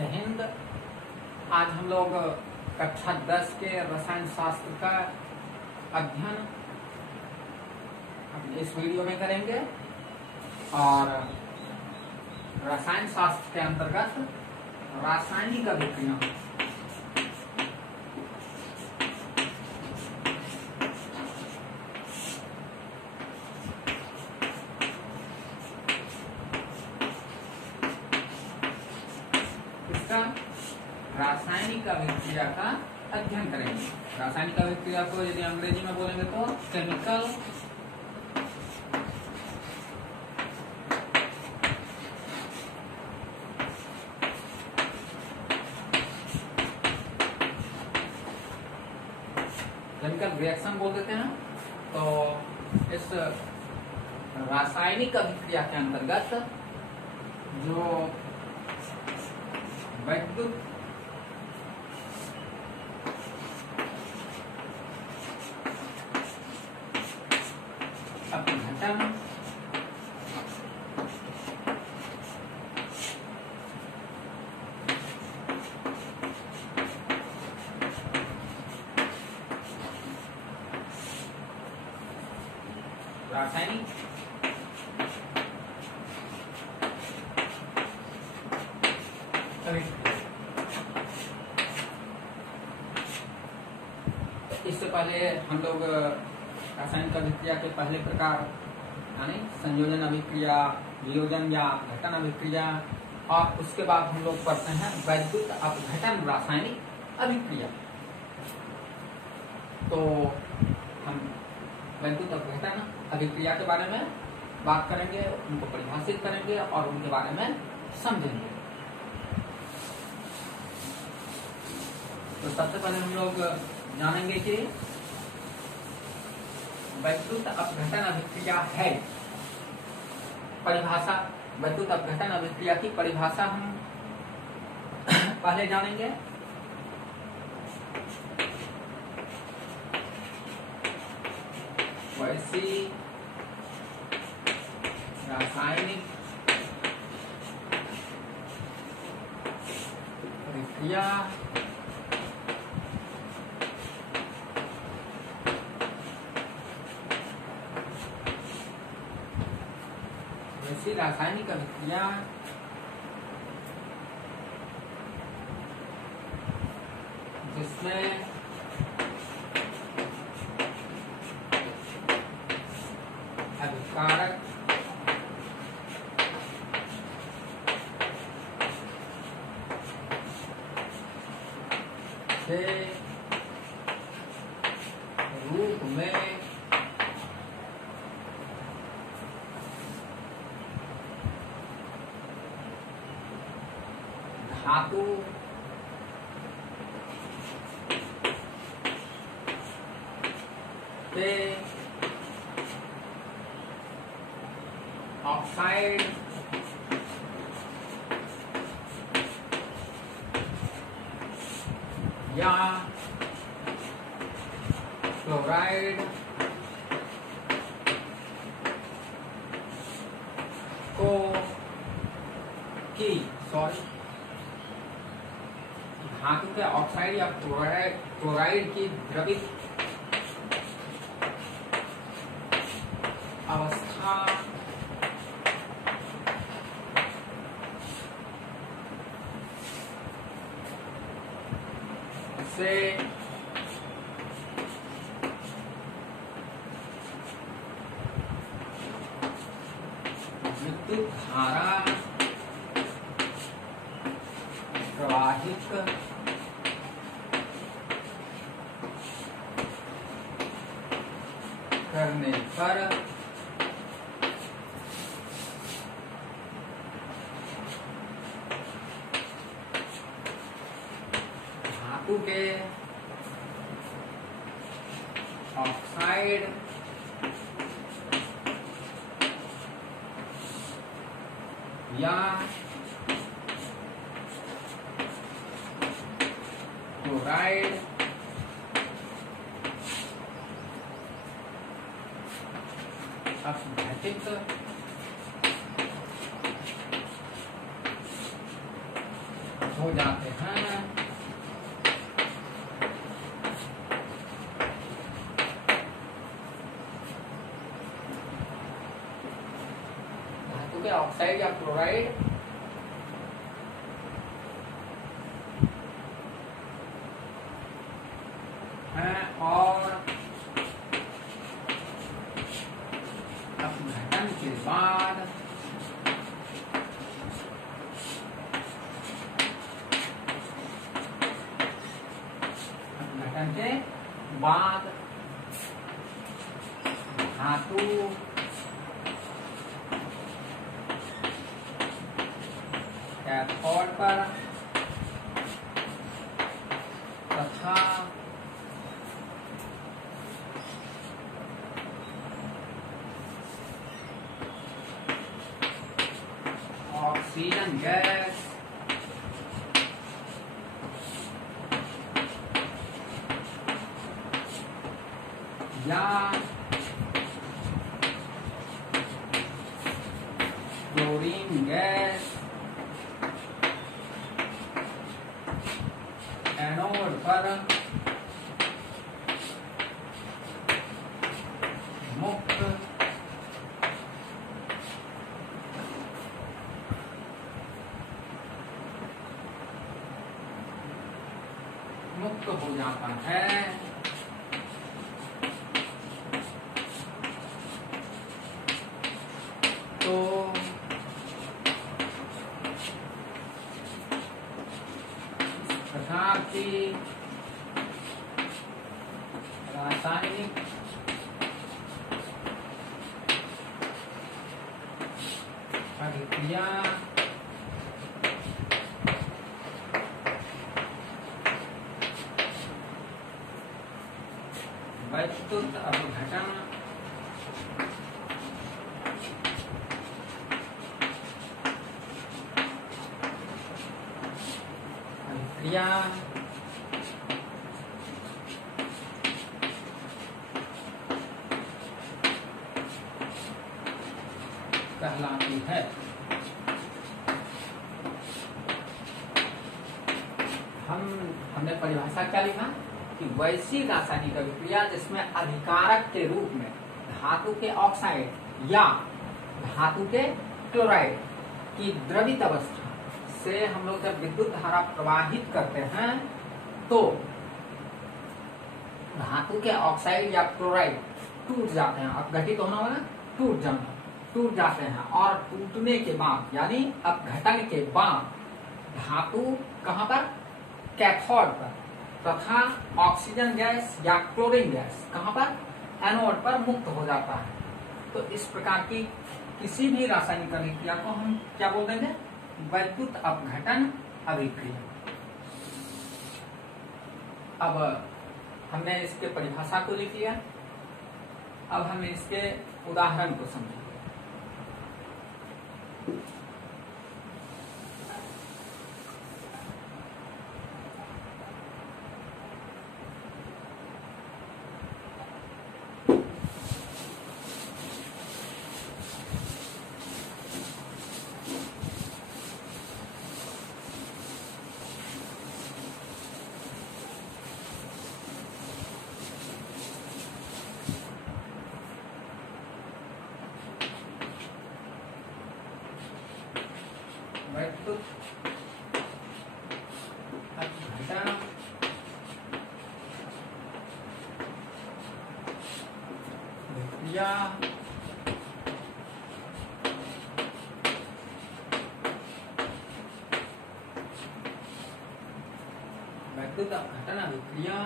जय हिंद। आज हम लोग कक्षा 10 के रसायन शास्त्र का अध्ययन इस वीडियो में करेंगे और रसायन शास्त्र के अंतर्गत रासायनिक अभिक्रिया रासायनिक अभिक्रिया का अध्ययन करेंगे। रासायनिक अभिक्रिया को यदि अंग्रेजी में बोलेंगे तो केमिकल रिएक्शन बोल देते हैं। तो इस रासायनिक अभिक्रिया के अंतर्गत जो वैद्युत अपघटन रासायनिक इससे पहले हम लोग रासायनिक अभिक्रिया के पहले प्रकार यानी संयोजन अभिक्रिया, वियोजन या घटन अभिक्रिया, और उसके बाद हम लोग पढ़ते हैं वैद्युत अपघटन रासायनिक अभिक्रिया। तो हम वैद्युत अपघटन अभिक्रिया के बारे में बात करेंगे, उनको परिभाषित करेंगे और उनके बारे में समझेंगे। तो सबसे पहले हम लोग जानेंगे कि वैद्युत अपघटन अभिक्रिया है। परिभाषा, वैद्युत अपघटन अभिक्रिया की परिभाषा हम पहले जानेंगे। वैसी रासायनिक अभिक्रिया रासायनिक अभिक्रिया जिसमें अभिकारक के रूप में धातु के ऑक्साइड या क्लोराइड को धातु के ऑक्साइड या क्लोराइड की द्रवित अवस्था से विद्युत धारा प्रवाहित करने पर धातु के ऑक्साइड या क्लोराइड अपघटित हो हो जाते हैं। धातु के ऑक्साइड या क्लोराइड हैं और अपघटन के बाद धातु कैथोड पर तथा ऑक्सीजन गैस या क्लोरीन गैस एनोड पर मुक्त हो जाता है। तो इस प्रकार की रासायनिक अभिक्रिया वैद्युत अपघटन अभिक्रिया कहलाती है। हमने परिभाषा क्या लिखा कि वैसी रासायनिक अभिक्रिया जिसमें अभिकारक के रूप में धातु के ऑक्साइड या धातु के क्लोराइड की द्रवित अवस्था से हम लोग जब विद्युत धारा प्रवाहित करते हैं तो धातु के ऑक्साइड या क्लोराइड टूट जाते हैं। अपघटित होना होगा, टूट जाते हैं और टूटने के बाद यानी अपघटन के बाद धातु कहाँ पर, कैथोड पर, तथा ऑक्सीजन गैस या क्लोरीन गैस कहाँ पर, एनोड पर मुक्त हो जाता है। तो इस प्रकार की किसी भी रासायनिक अभिक्रिया को हम क्या बोल देंगे, वैद्युत अपघटन अभिक्रिया। अब हमने इसके परिभाषा को लिख लिया, अब हम इसके उदाहरण को समझेंगे। वैद्युत अपघटन अभिक्रिया वैद्युत अपघटन अभिक्रिया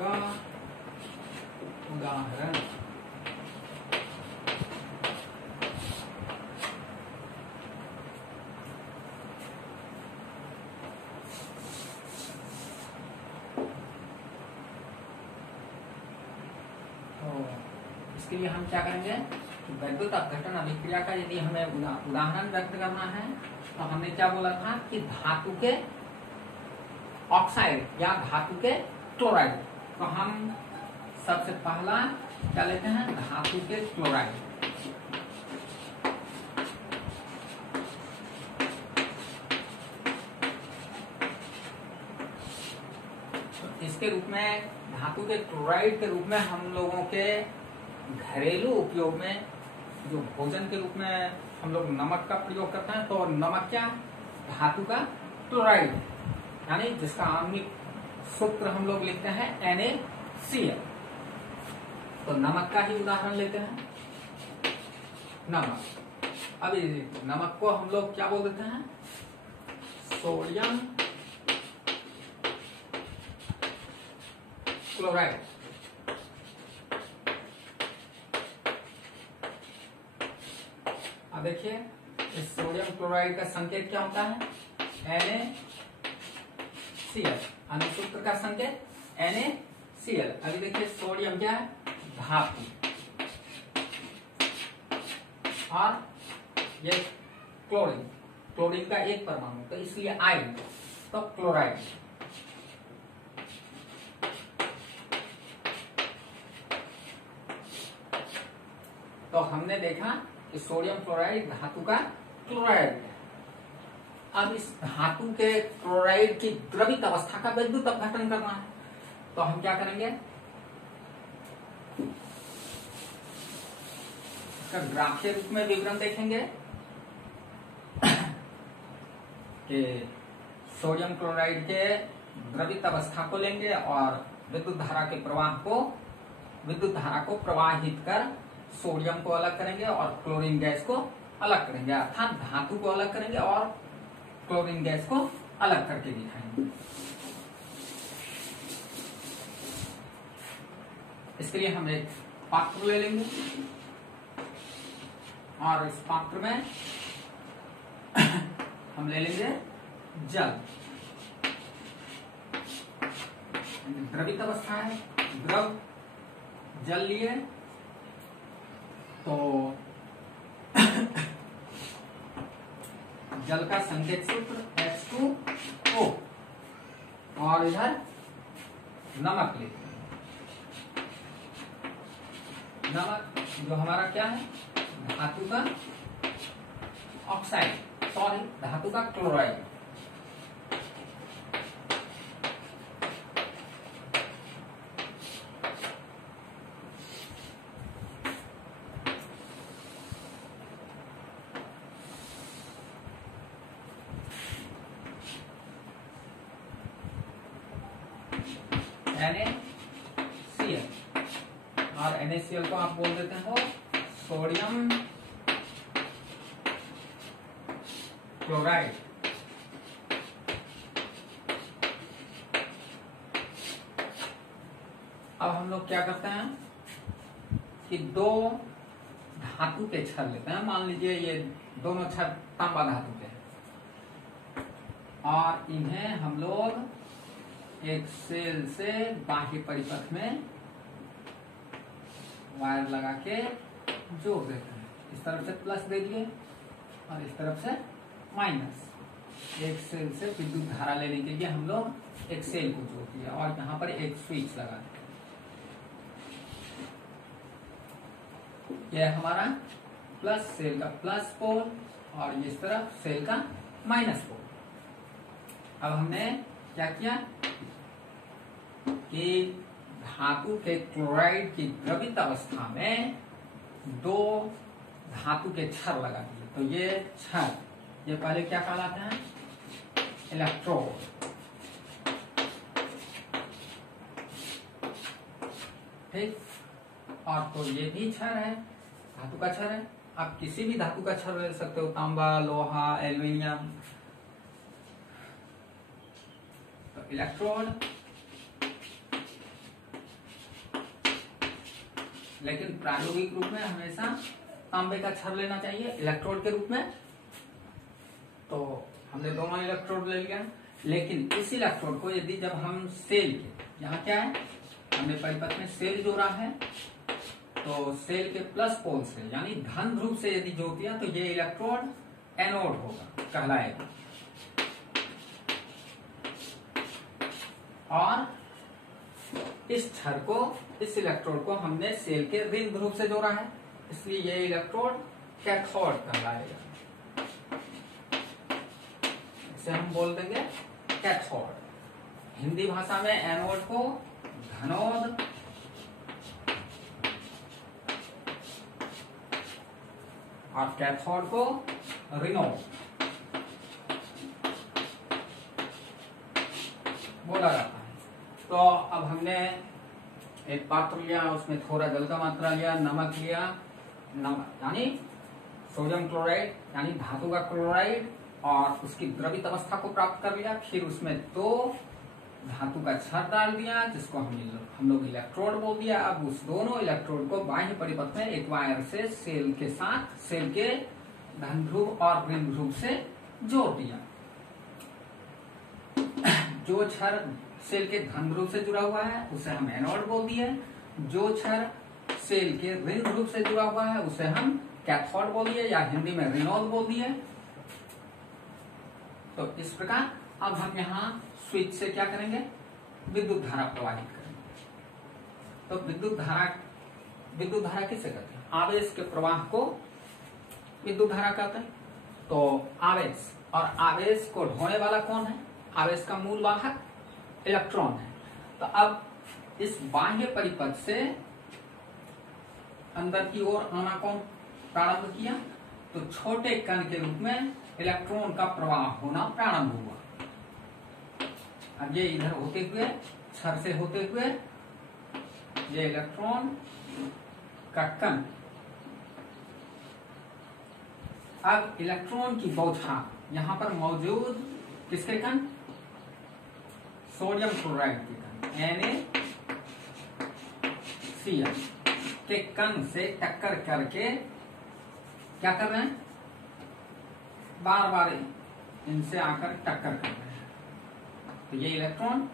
का उदाहरण इसके लिए हम क्या करेंगे, वैद्युत अपघटन अभिक्रिया का यदि हमें उदाहरण व्यक्त करना है तो हमने क्या बोला था कि धातु के ऑक्साइड या धातु के क्लोराइड। तो हम सबसे पहला क्या लेते हैं, धातु के क्लोराइड। इसके रूप में, धातु के क्लोराइड के रूप में हम लोगों के घरेलू उपयोग में जो भोजन के रूप में हम लोग नमक का प्रयोग करते हैं, तो नमक क्या, धातु का क्लोराइड, यानी जिसका आण्विक सूत्र हम लोग लिखते हैं NaCl। तो नमक का ही उदाहरण लेते हैं, नमक। अब नमक को हम लोग क्या बोल देते हैं, सोडियम क्लोराइड। अब देखिए इस सोडियम क्लोराइड का संकेत क्या होता है, NaCl, अनुसूत्र का संकेत NaCl। अभी देखिए सोडियम क्या है, धातु, और ये क्लोरीन, क्लोरीन का एक परमाणु, तो इसलिए आयन, तो क्लोराइड। तो हमने देखा कि सोडियम क्लोराइड धातु का क्लोराइड है। अब इस धातु के क्लोराइड की द्रवित अवस्था का विद्युत अपघटन करना है, तो हम क्या करेंगे, इसका ग्राफीय रूप में विवरण देखेंगे कि सोडियम क्लोराइड के द्रवित अवस्था को लेंगे और विद्युत धारा के प्रवाह को, विद्युत धारा को प्रवाहित कर सोडियम को अलग करेंगे और क्लोरीन गैस को अलग करेंगे, अर्थात धातु को अलग करेंगे और क्लोरीन गैस को अलग करके दिखाएंगे। इसके लिए हम एक पात्र ले लेंगे और इस पात्र में हम ले लेंगे जल, द्रवित अवस्था है, द्रव जल लिए, तो जल का संकेत सूत्र H2O, और इधर नमक लेते हैं। नमक जो हमारा क्या है, धातु का ऑक्साइड, सॉरी धातु का क्लोराइड। NaCl, और NaCl को आप बोल देते हो सोडियम क्लोराइड। अब हम लोग क्या करते हैं कि दो धातु के छड़ लेते हैं, मान लीजिए ये दोनों छड़ तांबा धातु के हैं, और इन्हें हम लोग एक सेल से बाह्य परिपथ में वायर लगा के जोड़ देते हैं। इस तरफ से प्लस दे दिए और इस तरफ से माइनस। एक सेल से विद्युत धारा लेने के लिए हम लोग एक सेल को जोड़ दिया और यहाँ पर एक स्विच लगा दिया। यह हमारा प्लस, सेल का प्लस पोल, और इस तरफ सेल का माइनस पोल। अब हमने क्या किया कि धातु के क्लोराइड की द्रवित अवस्था में दो धातु के छड़ लगा दिए। तो ये छड़, ये पहले क्या कहलाते हैं, इलेक्ट्रोड। ठीक, और तो ये भी छड़ है, धातु का छड़ है। आप किसी भी धातु का छड़ ले सकते हो, तांबा, लोहा, एल्युमिनियम। तो इलेक्ट्रोड, लेकिन प्रायोगिक रूप में हमेशा तांबे का छड़ लेना चाहिए इलेक्ट्रोड के रूप में। तो हमने दोनों इलेक्ट्रोड ले लिया, लेकिन इस इलेक्ट्रोड को यदि जब हम सेल के, यहाँ क्या है, हमने परिपथ में सेल जोड़ा है, तो सेल के प्लस पोल से यानी धन ध्रुव से यदि जोड़ दिया तो ये इलेक्ट्रोड एनोड होगा, कहलाएगा। और इस छड़ को, इस इलेक्ट्रोड को हमने सेल के ऋण ध्रुव से जोड़ा है, इसलिए ये इलेक्ट्रोड कैथोड कहलाएगा। इसे हम बोल देंगे कैथोड। हिंदी भाषा में एनोड को धनोद और कैथोड को ऋणोद बोला जाता है। तो अब हमने एक पात्र लिया, उसमें थोड़ा जल का मात्रा लिया, नमक लिया, नमक यानी सोडियम क्लोराइड यानी धातु का क्लोराइड, और उसकी द्रवित अवस्था को प्राप्त कर लिया। फिर उसमें 2 धातु का क्षार डाल दिया, जिसको हम लोग इलेक्ट्रोड बोल दिया। अब उस दोनों इलेक्ट्रोड को बाह्य परिपथ में एक वायर से सेल के साथ, सेल के धन ध्रुव और ऋण ध्रुव से जोड़ दिया। जो क्षार सेल के धन ध्रुव से जुड़ा हुआ है उसे हम एनोड बोल दिए, जो क्षार सेल के ऋण ध्रुव से जुड़ा हुआ है उसे हम कैथोड बोल दिए, या हिंदी में ऋणोद बोल दिए। तो इस प्रकार अब हम यहाँ स्विच से क्या करेंगे, विद्युत धारा प्रवाहित करेंगे। तो विद्युत धारा किसे कहते हैं? आवेश के प्रवाह को विद्युत धारा कहते हैं। तो आवेश, और आवेश को ढोने वाला कौन है? आवेश का मूल वाहक इलेक्ट्रॉन है। तो अब इस बाह्य परिपथ से अंदर की ओर आना कौन प्रारंभ किया? तो छोटे कण के रूप में इलेक्ट्रॉन का प्रवाह होना प्रारंभ हुआ। अब ये इधर होते हुए, क्षर से होते हुए, ये इलेक्ट्रॉन का कण, अब इलेक्ट्रॉन की बौछार यहां पर मौजूद किसके कण? सोडियम क्लोराइड के कण NaCl के कण से टक्कर करके क्या कर रहे हैं? बार बार इनसे आकर टक्कर कर रहे हैं। तो ये इलेक्ट्रॉन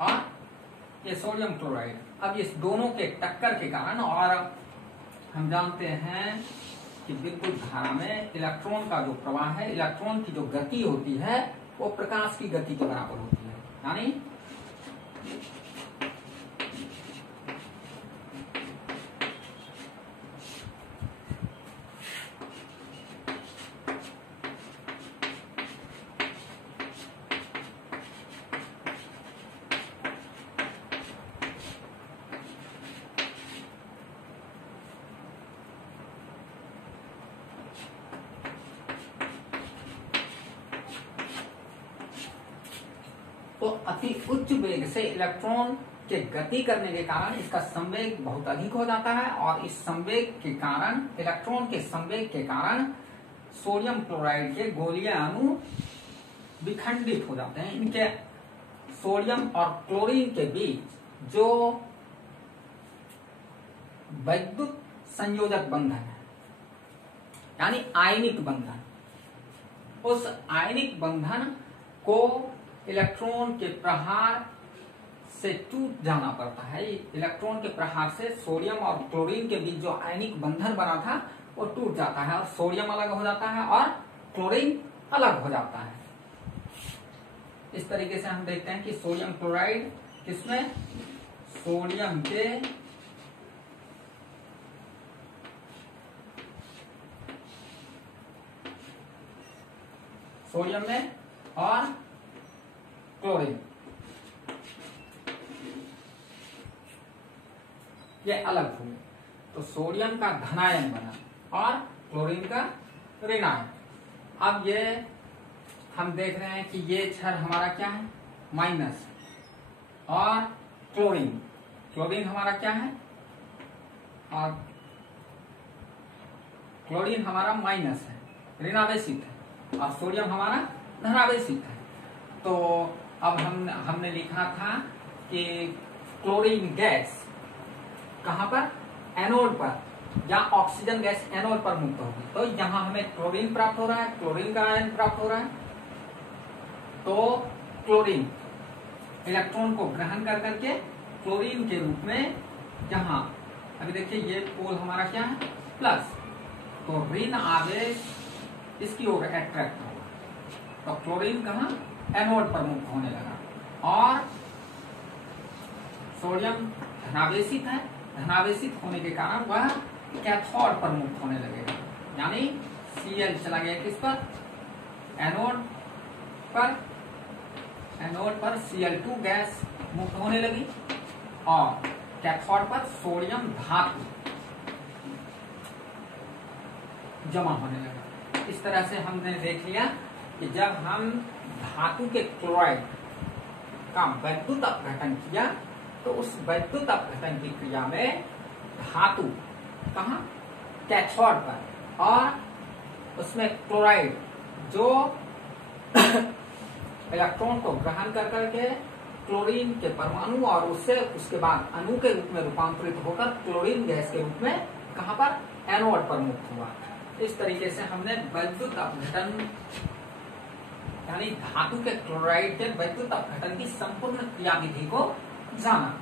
और ये सोडियम क्लोराइड, अब इस दोनों के टक्कर के कारण, और हम जानते हैं कि विद्युत धारा में इलेक्ट्रॉन का जो प्रवाह है, इलेक्ट्रॉन की जो गति होती है वो प्रकाश की गति के बराबर होती है। यानी तो अति उच्च वेग से इलेक्ट्रॉन के गति करने के कारण इसका संवेग बहुत अधिक हो जाता है, और इस संवेग के कारण, इलेक्ट्रॉन के संवेग के कारण सोडियम क्लोराइड के गोलीय अणु विखंडित हो जाते हैं। इनके सोडियम और क्लोरीन के बीच जो वैद्युत संयोजक बंधन है, यानी आयनिक बंधन, उस आयनिक बंधन को इलेक्ट्रॉन के प्रहार से टूट जाना पड़ता है। इलेक्ट्रॉन के प्रहार से सोडियम और क्लोरीन के बीच जो आयनिक बंधन बना था वो टूट जाता है, और सोडियम अलग हो जाता है और क्लोरीन अलग हो जाता है। इस तरीके से हम देखते हैं कि सोडियम क्लोराइड किसमें? सोडियम में और क्लोरीन, ये अलग हुए। तो सोडियम का धनायन बना और क्लोरीन का ऋणायन। अब ये हम देख रहे हैं कि ये क्षार हमारा क्या है? माइनस, और क्लोरीन हमारा क्या है? और क्लोरीन हमारा माइनस है, ऋणावेशित है, और सोडियम हमारा धनावेशित है। तो अब हमने लिखा था कि क्लोरीन गैस कहां पर? एनोड पर, या ऑक्सीजन गैस एनोड पर मुक्त होगी। तो यहां हमें क्लोरीन प्राप्त हो रहा है, क्लोरीन का आयन प्राप्त हो रहा है। तो क्लोरीन इलेक्ट्रॉन को ग्रहण कर करके क्लोरीन के रूप में, जहां अभी देखिए ये पोल हमारा क्या है? प्लस, तो ऋण आवेश इसकी ओर अट्रैक्ट होगा। तो क्लोरीन कहां? एनोड पर मुक्त होने लगा, और सोडियम धनावेशित है, धनावेशित होने के कारण वह कैथोड पर मुक्त होने लगेगा। यानी Cl चला गया किस पर? एनोड पर, एनोड पर Cl2 गैस मुक्त होने लगी और कैथोड पर सोडियम धातु जमा होने लगा। इस तरह से हमने देख लिया कि जब हम धातु के क्लोराइड का वैद्युत अपघटन किया तो उस वैद्युत अपघटन की क्रिया में धातु कहाँ, कैथोड पर, और उसमें क्लोराइड जो इलेक्ट्रॉन को ग्रहण कर करके क्लोरीन के परमाणु और उससे उसके बाद अणु के रूप में रूपांतरित होकर क्लोरीन गैस के रूप में कहां पर, एनोड पर मुक्त हुआ। इस तरीके से हमने वैद्युत अपघटन यानी धातु के क्लोराइड के वैद्युत अपघटन की संपूर्ण क्रियाविधि को जाना।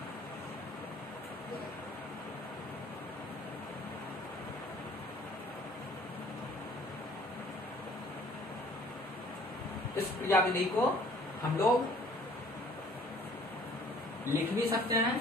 इस क्रियाविधि को हम लोग लिख भी सकते हैं